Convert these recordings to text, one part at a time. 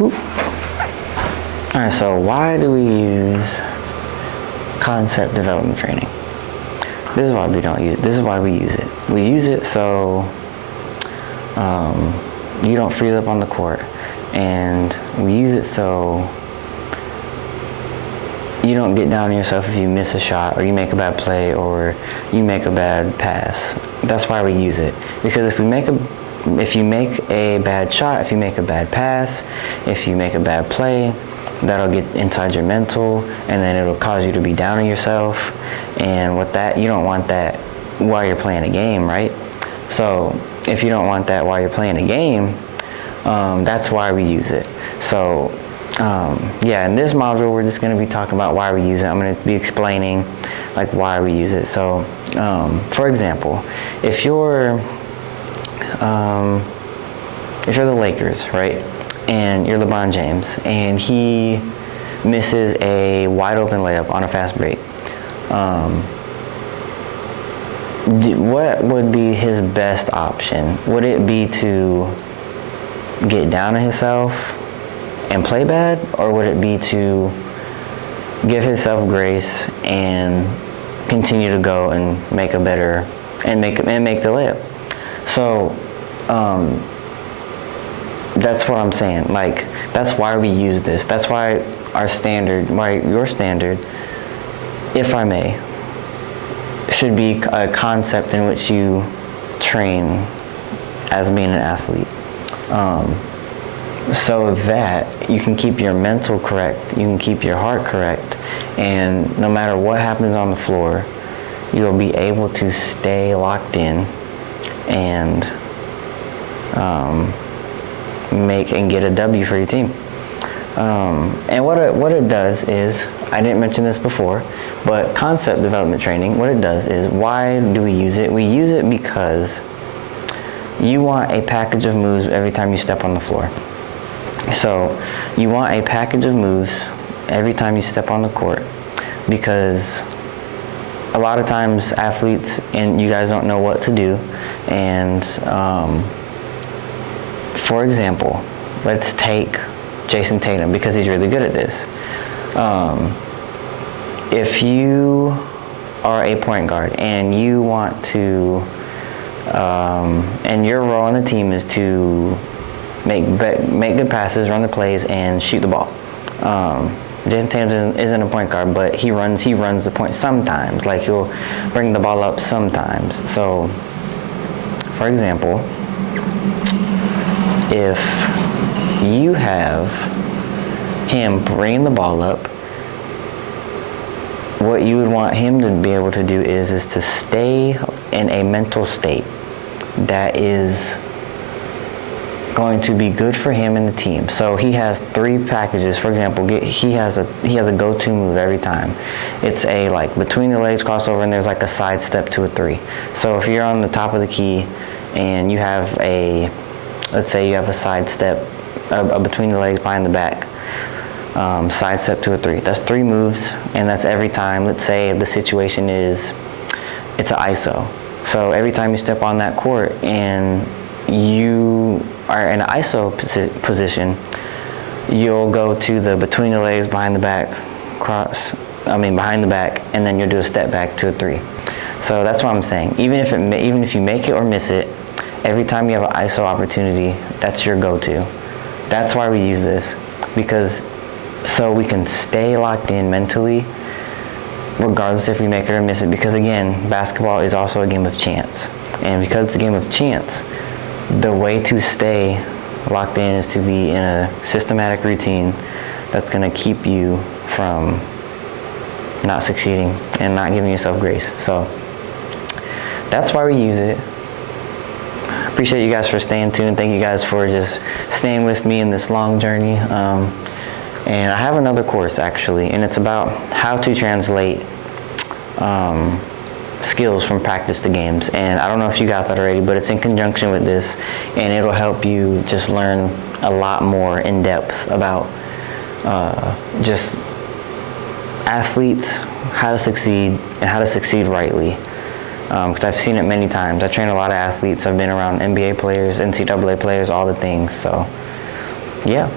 All right, so why do we use concept development training? This is why we don't use it. This is why we use it. We use it so you don't freeze up on the court, and we use it so you don't get down on yourself if you miss a shot or you make a bad play or you make a bad pass. That's why we use it. Because if you make a bad shot, if you make a bad pass, if you make a bad play, that'll get inside your mental, and then it'll cause you to be down on yourself. And with that, you don't want that while you're playing a game, right? So if you don't want that while you're playing a game, that's why we use it. So yeah, in this module, we're just going to be talking about why we use it. I'm going to be explaining like why we use it. So for example, if you're the Lakers, right, and you're LeBron James, and he misses a wide open layup on a fast break, what would be his best option? Would it be to get down on himself and play bad, or would it be to give himself grace and continue to go and make a better and make the layup? So that's what I'm saying. Like, that's why we use this. That's why our standard, why your standard, if I may, should be a concept in which you train as being an athlete. So that you can keep your mental correct, you can keep your heart correct, and no matter what happens on the floor, you'll be able to stay locked in and make and get a W for your team. And what it does is, I didn't mention this before, but concept development training, what it does is, why do we use it? We use it because you want a package of moves every time you step on the floor. So you want a package of moves every time you step on the court, because a lot of times athletes, and you guys don't know what to do, and for example, let's take Jason Tatum, because he's really good at this. If you are a point guard and you want to, and your role on the team is to make good passes, run the plays, and shoot the ball. Jason Tatum isn't a point guard, but he runs the point sometimes. Like, he'll bring the ball up sometimes. So, for example, if you have him bring the ball up, what you would want him to be able to do is to stay in a mental state that is going to be good for him and the team. So he has 3 packages. For example, he has a go-to move every time. It's a like between the legs crossover, and there's like a side step to a 3. So if you're on the top of the key and you have let's say you have a side step, a between the legs behind the back, side step to a 3. That's 3 moves, and that's every time. Let's say the situation is it's an ISO. So every time you step on that court and you are in an ISO position, you'll go to the between the legs, behind the back, behind the back, and then you'll do a step back to a 3. So that's what I'm saying. Even if you make it or miss it, every time you have an ISO opportunity, that's your go-to. That's why we use this, because so we can stay locked in mentally, regardless if we make it or miss it. Because again, basketball is also a game of chance, and because it's a game of chance, the way to stay locked in is to be in a systematic routine that's going to keep you from not succeeding and not giving yourself grace. So that's why we use it. Appreciate you guys for staying tuned. Thank you guys for just staying with me in this long journey. And I have another course actually, and it's about how to translate skills from practice to games. And I don't know if you got that already, but it's in conjunction with this, and it'll help you just learn a lot more in depth about just athletes, how to succeed, and how to succeed rightly. Because I've seen it many times. I train a lot of athletes. I've been around NBA players, NCAA players, all the things. So, yeah.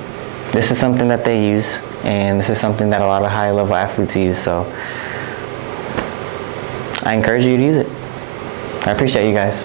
this is something that they use, and this is something that a lot of high-level athletes use, so I encourage you to use it. I appreciate you guys.